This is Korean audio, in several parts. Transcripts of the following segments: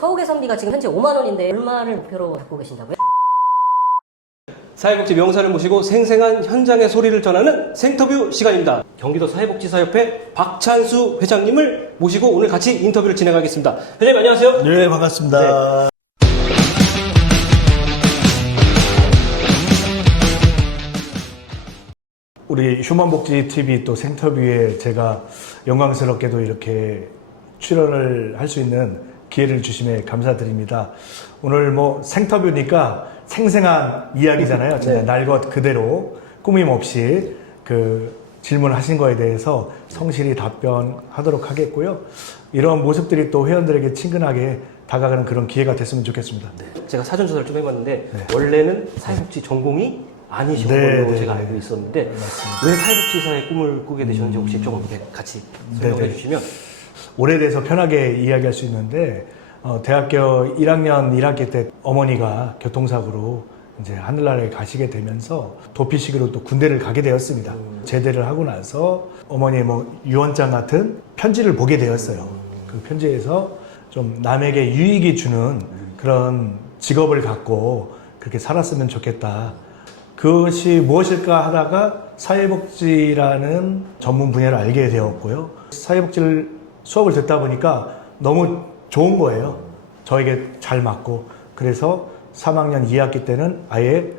처우 개선비가 지금 현재 5만 원인데 얼마를 목표로 갖고 계신다고요? 사회복지 명사를 모시고 생생한 현장의 소리를 전하는 생터뷰 시간입니다. 경기도 사회복지사협회 박찬수 회장님을 모시고 오늘 같이 인터뷰를 진행하겠습니다. 회장님 안녕하세요. 네, 반갑습니다. 네. 우리 휴먼복지TV 또 생터뷰에 제가 영광스럽게도 이렇게 출연을 할 수 있는 기회를 주심에 감사드립니다. 오늘 뭐 생터뷰니까 생생한 이야기잖아요. 진짜 날 것 그대로 꾸밈 없이 그 질문하신 거에 대해서 성실히 답변하도록 하겠고요. 이런 모습들이 또 회원들에게 친근하게 다가가는 그런 기회가 됐으면 좋겠습니다. 네. 제가 사전 조사를 좀 해봤는데 원래는 사회복지 전공이 아니신 걸로 제가 알고 있었는데 왜 사회복지사의 꿈을 꾸게 되셨는지 혹시 조금 이렇게 같이 설명해 주시면. 오래돼서 편하게 이야기할 수 있는데 대학교 1학년 1학기 때 어머니가 교통사고로 이제 하늘나라에 가시게 되면서 도피식으로 또 군대를 가게 되었습니다. 제대를 하고 나서 어머니의 뭐 유언장 같은 편지를 보게 되었어요. 그 편지에서 좀 남에게 유익이 주는 그런 직업을 갖고 그렇게 살았으면 좋겠다. 그것이 무엇일까 하다가 사회복지라는 전문 분야를 알게 되었고요. 사회복지를 수업을 듣다 보니까 너무 좋은 거예요. 저에게 잘 맞고. 그래서 3학년 2학기 때는 아예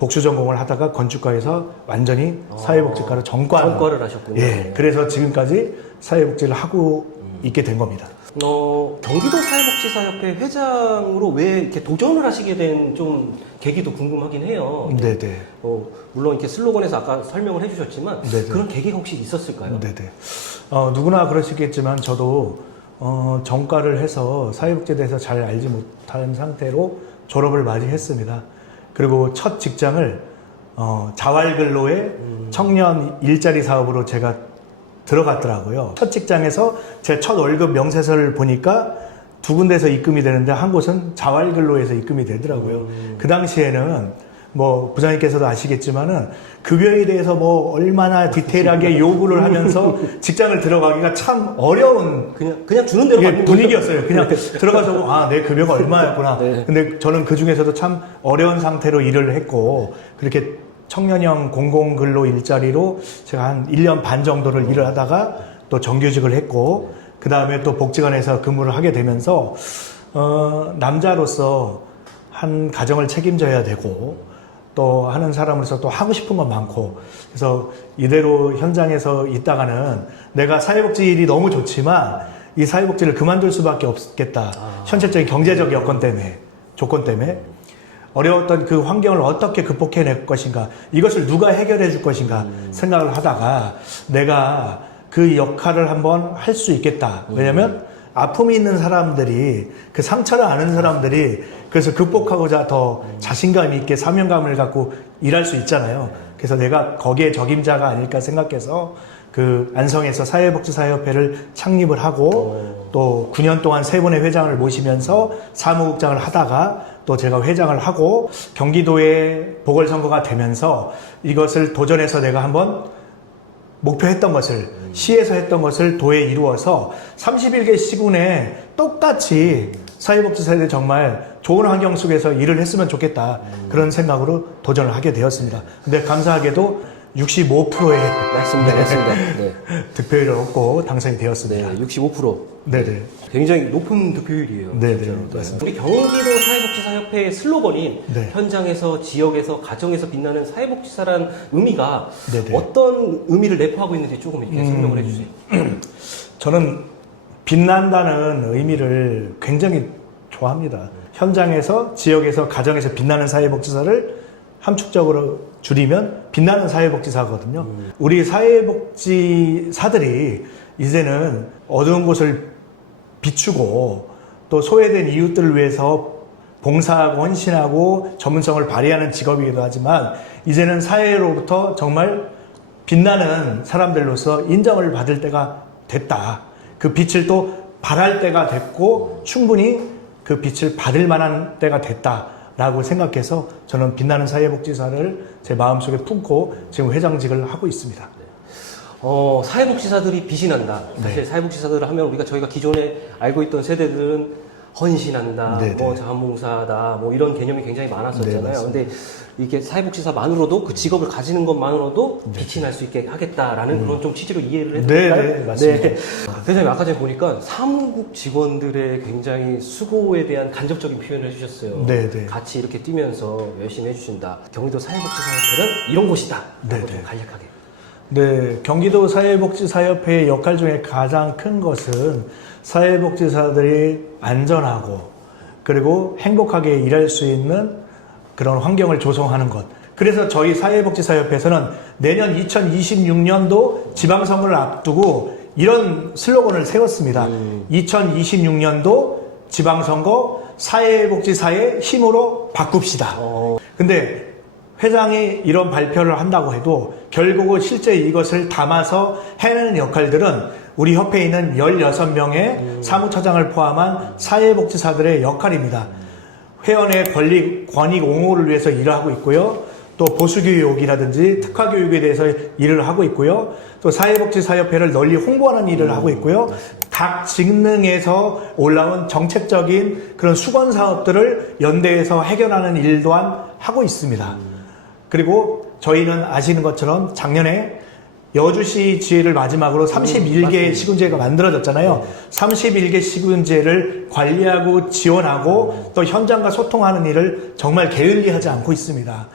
복수 전공을 하다가 건축과에서 완전히 사회복지과로 전과를 하셨군요. 예, 그래서 지금까지 사회복지를 하고 있게 된 겁니다. 경기도 사회복지사협회 회장으로 왜 이렇게 도전을 하시게 된 좀 계기도 궁금하긴 해요. 네네. 물론 이렇게 슬로건에서 아까 설명을 해주셨지만 네네. 그런 계기가 혹시 있었을까요? 네네. 누구나 그러시겠지만 저도 전과를 해서 사회복지에 대해서 잘 알지 못한 상태로 졸업을 맞이했습니다. 그리고 첫 직장을 자활근로의 청년 일자리 사업으로 제가 들어갔더라고요. 첫 직장에서 제 첫 월급 명세서를 보니까 두 군데서 입금이 되는데 한 곳은 자활근로에서 입금이 되더라고요. 그 당시에는 뭐 부장님께서도 아시겠지만은 급여에 대해서 뭐 얼마나 디테일하게 요구를 하면서 직장을 들어가기가 참 어려운 그냥 주는 대로 받는 분위기였어요. 그냥 들어가서 내 급여가 얼마였구나. 네. 근데 저는 그 중에서도 참 어려운 상태로 일을 했고 그렇게 청년형 공공근로 일자리로 제가 한 1년 반 정도를 일을 하다가 또 정규직을 했고 그 다음에 또 복지관에서 근무를 하게 되면서 남자로서 한 가정을 책임져야 되고 또 하는 사람으로서 또 하고 싶은 건 많고 그래서 이대로 현장에서 있다가는 내가 사회복지 일이 너무 좋지만 이 사회복지를 그만둘 수밖에 없겠다. 현실적인 경제적 여건 때문에 조건 때문에 어려웠던 그 환경을 어떻게 극복해낼 것인가 이것을 누가 해결해 줄 것인가 생각을 하다가 내가 그 역할을 한번 할 수 있겠다. 왜냐면 아픔이 있는 사람들이 그 상처를 아는 사람들이 그래서 극복하고자 더 자신감 있게 사명감을 갖고 일할 수 있잖아요. 그래서 내가 거기에 적임자가 아닐까 생각해서 그 안성에서 사회복지사협회를 창립을 하고 또 9년 동안 3분의 회장을 모시면서 사무국장을 하다가 또 제가 회장을 하고 경기도에 보궐선거가 되면서 이것을 도전해서 내가 한번 목표했던 것을 시에서 했던 것을 도에 이루어서 31개 시군에 똑같이 사회복지사에 정말 좋은 환경 속에서 일을 했으면 좋겠다 그런 생각으로 도전을 하게 되었습니다. 근데 감사하게도 65%의 맞습니다. 네. 득표율을 얻고 당선이 되었습니다. 네, 65%. 네네. 굉장히 높은 득표율이에요. 네네. 맞습니다. 우리 경기도 사회복지사협회의 슬로건인 네. 현장에서, 지역에서, 가정에서 빛나는 사회복지사라는 의미가 네네. 어떤 의미를 내포하고 있는지 조금 이렇게 설명을 해주세요. 저는 빛난다는 의미를 굉장히 좋아합니다. 현장에서, 지역에서, 가정에서 빛나는 사회복지사를 함축적으로 줄이면 빛나는 사회복지사거든요. 우리 사회복지사들이 이제는 어두운 곳을 비추고 또 소외된 이웃들을 위해서 봉사하고 헌신하고 전문성을 발휘하는 직업이기도 하지만 이제는 사회로부터 정말 빛나는 사람들로서 인정을 받을 때가 됐다. 그 빛을 또 발할 때가 됐고 충분히 그 빛을 받을 만한 때가 됐다. 라고 생각해서 저는 빛나는 사회복지사를 제 마음속에 품고 지금 회장직을 하고 있습니다. 사회복지사들이 빛이 난다. 사실 사회복지사들을 하면 저희가 기존에 알고 있던 세대들은 헌신한다, 네네. 뭐 자원봉사다, 뭐 이런 개념이 굉장히 네, 많았었잖아요. 맞습니다. 근데 이게 사회복지사만으로도 그 직업을 가지는 것만으로도 빛이 날 수 있게 하겠다라는 그런 좀 취지로 이해를 해도 네, 될까요? 네, 맞습니다. 회장님 아까 전에 보니까 사무국 직원들의 굉장히 수고에 대한 간접적인 표현을 해주셨어요. 네, 네. 같이 이렇게 뛰면서 열심히 해주신다. 경기도 사회복지사협회는 이런 곳이다. 네, 라고 네. 좀 간략하게. 네, 경기도 사회복지사협회의 역할 중에 가장 큰 것은 사회복지사들이 안전하고 그리고 행복하게 일할 수 있는 그런 환경을 조성하는 것. 그래서 저희 사회복지사협회에서는 내년 2026년도 지방선거를 앞두고 이런 슬로건을 세웠습니다. 2026년도 지방선거 사회복지사의 힘으로 바꿉시다. 근데 회장이 이런 발표를 한다고 해도 결국은 실제 이것을 담아서 해내는 역할들은 우리 협회에 있는 16명의 사무처장을 포함한 사회복지사들의 역할입니다. 회원의 권익 옹호를 위해서 일을 하고 있고요. 또 보수교육이라든지 특화교육에 대해서 일을 하고 있고요. 또 사회복지사협회를 널리 홍보하는 일을 하고 있고요. 각 직능에서 올라온 정책적인 그런 수건 사업들을 연대해서 해결하는 일 또한 하고 있습니다. 그리고 저희는 아시는 것처럼 작년에 여주시 지회를 마지막으로 31개 시군제가 만들어졌잖아요. 31개 시군제를 관리하고 지원하고 또 현장과 소통하는 일을 정말 게을리하지 않고 있습니다.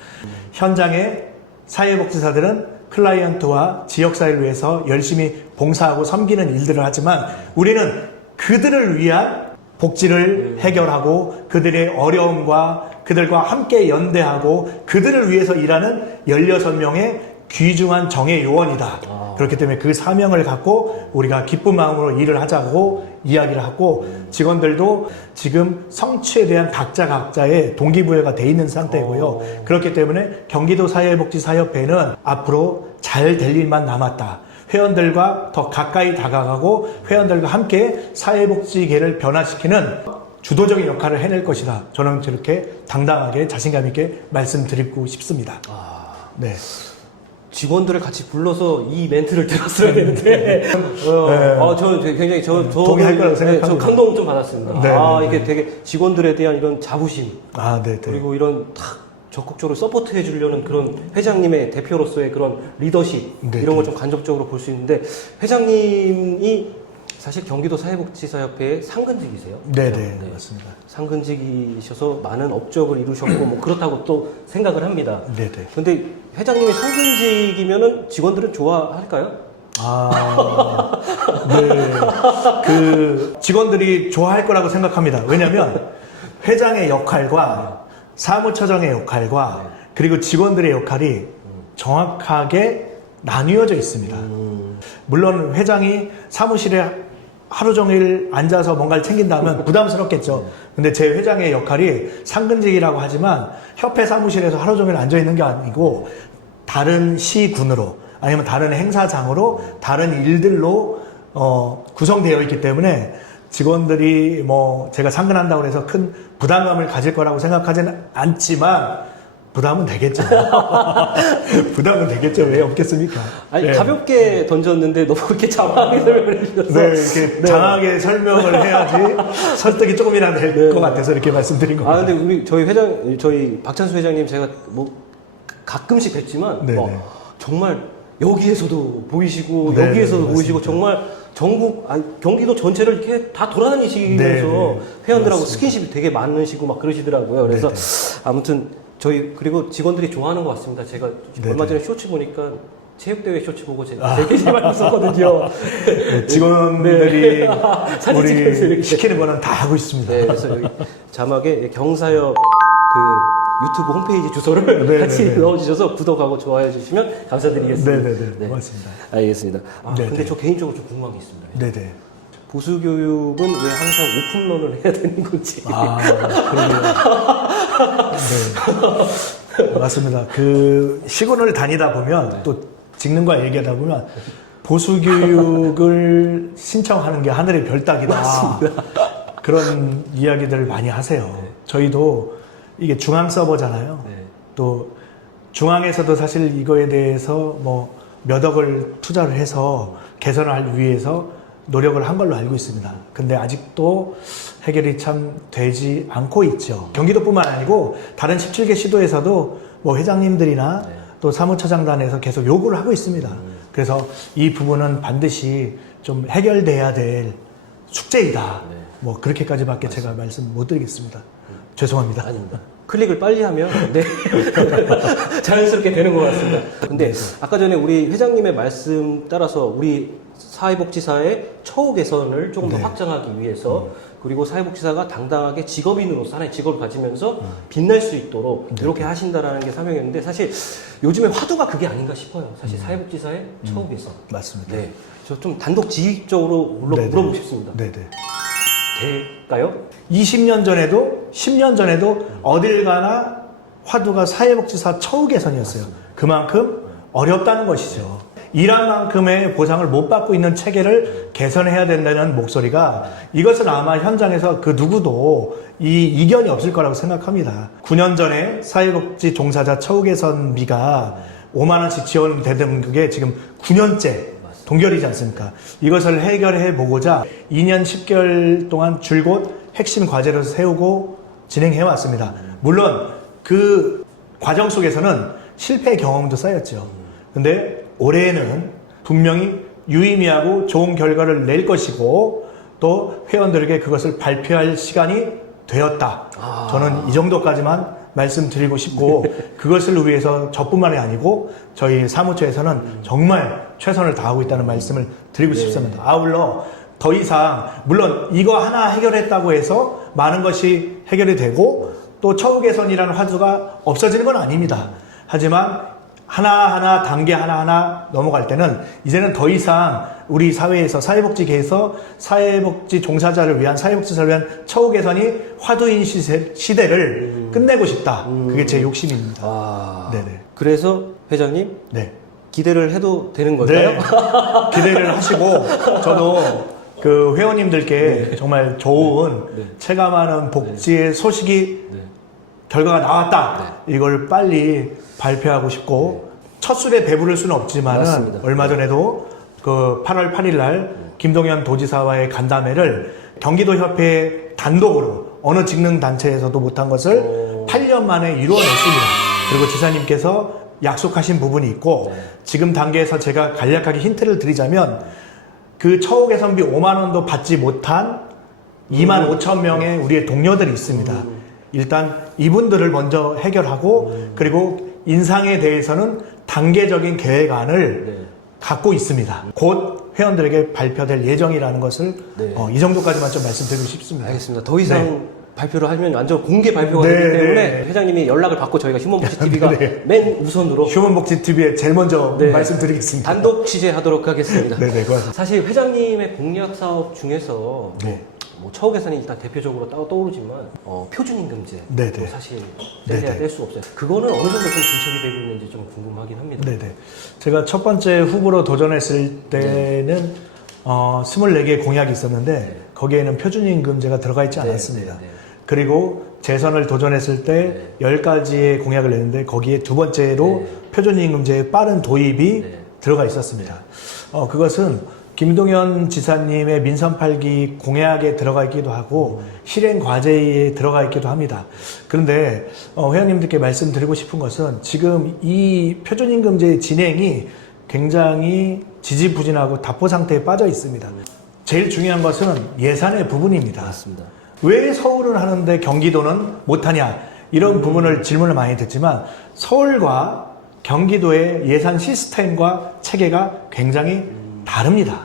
현장에 사회복지사들은 클라이언트와 지역사회를 위해서 열심히 봉사하고 섬기는 일들을 하지만 우리는 그들을 위한 복지를 해결하고 그들의 어려움과 그들과 함께 연대하고 그들을 위해서 일하는 16명의 귀중한 정의 요원이다. 그렇기 때문에 그 사명을 갖고 우리가 기쁜 마음으로 일을 하자고 이야기를 하고 직원들도 지금 성취에 대한 각자의 동기부여가 돼 있는 상태고요. 그렇기 때문에 경기도 사회복지사협회는 앞으로 잘 될 일만 남았다. 회원들과 더 가까이 다가가고 회원들과 함께 사회복지계를 변화시키는 주도적인 역할을 해낼 것이다. 저는 저렇게 당당하게 자신감 있게 말씀드리고 싶습니다. 네. 직원들을 같이 불러서 이 멘트를 들었어야 되는데, 저는 굉장히, 동의할 거라고 생각합니다. 저 감동 좀 받았습니다. 네, 이게 되게 직원들에 대한 이런 자부심, 네. 그리고 이런 탁 적극적으로 서포트 해주려는 그런 회장님의 대표로서의 그런 리더십, 네, 이런 걸 좀 간접적으로 볼 수 있는데, 회장님이 사실 경기도 사회복지사협회의 상근직이세요? 네네, 맞습니다. 상근직이셔서 많은 업적을 이루셨고, 뭐 그렇다고 또 생각을 합니다. 네네. 근데 회장님이 상근직이면은 직원들은 좋아할까요? 네. 그 직원들이 좋아할 거라고 생각합니다. 왜냐하면 회장의 역할과 사무처장의 역할과 그리고 직원들의 역할이 정확하게 나뉘어져 있습니다. 물론 회장이 사무실에 하루 종일 앉아서 뭔가를 챙긴다면 부담스럽겠죠. 근데 제 회장의 역할이 상근직이라고 하지만 협회 사무실에서 하루 종일 앉아 있는 게 아니고 다른 시군으로 아니면 다른 행사장으로 다른 일들로 구성되어 있기 때문에 직원들이 뭐 제가 상근한다고 해서 큰 부담감을 가질 거라고 생각하지는 않지만 부담은 되겠죠. 부담은 되겠죠. 왜 없겠습니까? 아니, 네. 가볍게 던졌는데 너무 그렇게 장황하게 설명을 해주셔서. 네, 이렇게 장하게 설명을 해야지 설득이 조금이라도 될 것 같아서 이렇게 말씀드린 겁니다. 근데 저희 박찬수 회장님 제가 뭐 가끔씩 뵀지만, 네네. 정말 여기에서도 보이시고, 네네, 여기에서도 보이시고, 맞습니다. 정말 전국, 경기도 전체를 이렇게 다 돌아다니시면서 네네, 회원들하고 맞습니다. 스킨십이 되게 많으시고 막 그러시더라고요. 그래서 네네. 아무튼 그리고 직원들이 좋아하는 것 같습니다. 제가 얼마 전에 쇼츠 보니까 체육대회 쇼츠 보고 제 게시판을 썼거든요. 네, 직원들이 사진 찍혀서 우리 이렇게. 시키는 거는 다 하고 있습니다. 네, 그래서 여기 자막에 경사역 유튜브 홈페이지 주소를 네, 같이 네, 네. 넣어주셔서 구독하고 좋아해 주시면 감사드리겠습니다. 네네네, 네. 고맙습니다. 알겠습니다. 네, 근데 네. 저 개인적으로 좀 궁금한 게 있습니다. 네네. 보수교육은 왜 항상 오픈런을 해야 되는 건지. 그러게요. 네. 맞습니다. 그 시군을 다니다 보면 또 직능과 얘기하다 보면 보수교육을 신청하는 게 하늘의 별따기다. 맞습니다. 그런 이야기들을 많이 하세요. 저희도 이게 중앙 서버잖아요. 네. 또 중앙에서도 사실 이거에 대해서 뭐 몇 억을 투자를 해서 개선을 하기 위해서 노력을 한 걸로 알고 있습니다. 근데 아직도 해결이 참 되지 않고 있죠. 경기도뿐만 아니고 다른 17개 시도에서도 뭐 회장님들이나 또 사무처장단에서 계속 요구를 하고 있습니다. 그래서 이 부분은 반드시 좀 해결돼야 될 숙제이다. 뭐 그렇게까지밖에 제가 말씀 못 드리겠습니다. 죄송합니다. 아닙니다. 클릭을 빨리 하면 네 자연스럽게 되는 것 같습니다. 근데 아까 전에 우리 회장님의 말씀 따라서 우리 사회복지사의 처우 개선을 조금 더 확장하기 위해서 그리고 사회복지사가 당당하게 직업인으로서 하나의 직업을 가지면서 빛날 수 있도록 이렇게 하신다라는 게 사명이었는데 사실 요즘에 화두가 그게 아닌가 싶어요. 사실 사회복지사의 처우 개선. 맞습니다. 네, 저 좀 단독지휘적으로 물어보고 싶습니다. 네네. 될까요? 20년 전에도 10년 전에도 어딜 가나 화두가 사회복지사 처우 개선이었어요. 그만큼 어렵다는 것이죠. 일한 만큼의 보상을 못 받고 있는 체계를 개선해야 된다는 목소리가 이것은 아마 현장에서 그 누구도 이 이견이 없을 거라고 생각합니다. 9년 전에 사회복지 종사자 처우 개선비가 5만 원씩 지원되던 게 지금 9년째 동결이지 않습니까? 이것을 해결해 보고자 2년 10개월 동안 줄곧 핵심 과제를 세우고 진행해 왔습니다. 물론 그 과정 속에서는 실패 경험도 쌓였죠. 근데 올해는 분명히 유의미하고 좋은 결과를 낼 것이고 또 회원들에게 그것을 발표할 시간이 되었다. 저는 이 정도까지만 말씀드리고 싶고 그것을 위해서 저뿐만이 아니고 저희 사무처에서는 정말 최선을 다하고 있다는 말씀을 드리고 싶습니다. 아울러 더 이상 물론 이거 하나 해결했다고 해서 많은 것이 해결이 되고 또 처우 개선이라는 화두가 없어지는 건 아닙니다. 하지만 하나하나 단계 하나하나 넘어갈 때는 이제는 더 이상 우리 사회에서 사회복지계에서 사회복지 종사자를 위한 사회복지사를 위한 처우 개선이 화두인 시대를 끝내고 싶다. 그게 제 욕심입니다. 네네. 그래서 회장님 네. 기대를 해도 되는 걸까요? 네. 기대를 하시고 저도 그 회원님들께 정말 좋은 체감하는 복지의 소식이 결과가 나왔다. 이걸 빨리 발표하고 싶고 첫 술에 배부를 수는 없지만은 맞습니다. 얼마 전에도 그 8월 8일 날 김동연 도지사와의 간담회를 경기도 협회 단독으로 어느 직능 단체에서도 못한 것을 8년 만에 이루어냈습니다. 그리고 지사님께서 약속하신 부분이 있고 지금 단계에서 제가 간략하게 힌트를 드리자면 그 처우 개선비 5만 원도 받지 못한 2만 5천 명의 우리의 동료들이 있습니다. 일단 이분들을 먼저 해결하고 그리고 인상에 대해서는 단계적인 계획안을 갖고 있습니다. 곧 회원들에게 발표될 예정이라는 것을 이 정도까지만 좀 말씀드리고 싶습니다. 알겠습니다. 더 이상 발표를 하면 완전 공개 발표가 되기 때문에 회장님이 연락을 받고 저희가 휴먼복지TV가 맨 우선으로 휴먼복지TV에 제일 먼저 말씀드리겠습니다. 단독 취재하도록 하겠습니다. 고맙습니다. 사실 회장님의 공약 사업 중에서 뭐 처우 개선이 일단 대표적으로 떠오르지만 표준임금제 또 사실 뗄래야 뗄 수 없어요. 그거는 어느 정도 좀 진척이 되고 있는지 좀 궁금하긴 합니다. 제가 첫 번째 후보로 도전했을 때는 24개의 공약이 있었는데 거기에는 표준임금제가 들어가 있지 않았습니다. 그리고 재선을 도전했을 때 10가지의 공약을 냈는데 거기에 두 번째로 표준임금제의 빠른 도입이 들어가 있었습니다. 그것은 김동연 지사님의 민선 8기 공약에 들어가 있기도 하고 실행 과제에 들어가 있기도 합니다. 그런데 회원님들께 말씀드리고 싶은 것은 지금 이 표준임금제의 진행이 굉장히 지지부진하고 답보 상태에 빠져 있습니다. 제일 중요한 것은 예산의 부분입니다. 맞습니다. 왜 서울은 하는데 경기도는 못하냐 이런 부분을 질문을 많이 듣지만 서울과 경기도의 예산 시스템과 체계가 굉장히 다릅니다.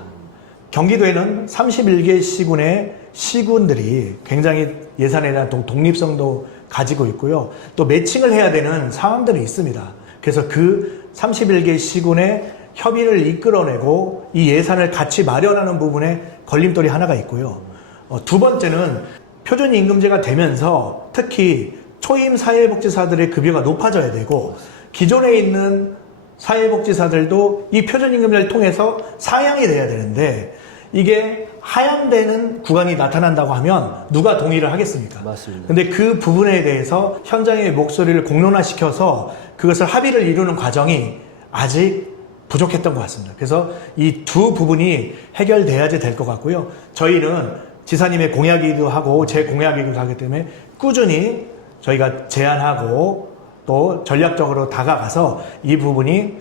경기도에는 31개 시군의 시군들이 굉장히 예산에 대한 독립성도 가지고 있고요. 또 매칭을 해야 되는 상황들이 있습니다. 그래서 그 31개 시군의 협의를 이끌어내고 이 예산을 같이 마련하는 부분에 걸림돌이 하나가 있고요. 두 번째는 표준임금제가 되면서 특히 초임 사회복지사들의 급여가 높아져야 되고 기존에 있는 사회복지사들도 이 표준임금제를 통해서 상향이 돼야 되는데 이게 하향되는 구간이 나타난다고 하면 누가 동의를 하겠습니까? 맞습니다. 근데 그 부분에 대해서 현장의 목소리를 공론화시켜서 그것을 합의를 이루는 과정이 아직 부족했던 것 같습니다. 그래서 이 두 부분이 해결돼야지 될 것 같고요. 저희는 지사님의 공약이기도 하고 제 공약이기도 하기 때문에 꾸준히 저희가 제안하고 또 전략적으로 다가가서 이 부분이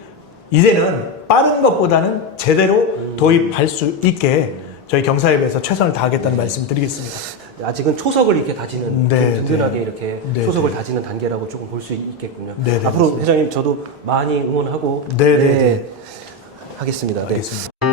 이제는 빠른 것보다는 제대로 도입할 수 있게 저희 경사협에서 최선을 다하겠다는 말씀 드리겠습니다. 아직은 초석을 이렇게 다지는 네, 좀 든든하게 이렇게 네, 초석을 네. 다지는 단계라고 조금 볼 수 있겠군요. 네, 네, 앞으로 맞습니다. 회장님 저도 많이 응원하고 네, 네, 네. 하겠습니다. 네. 알겠습니다.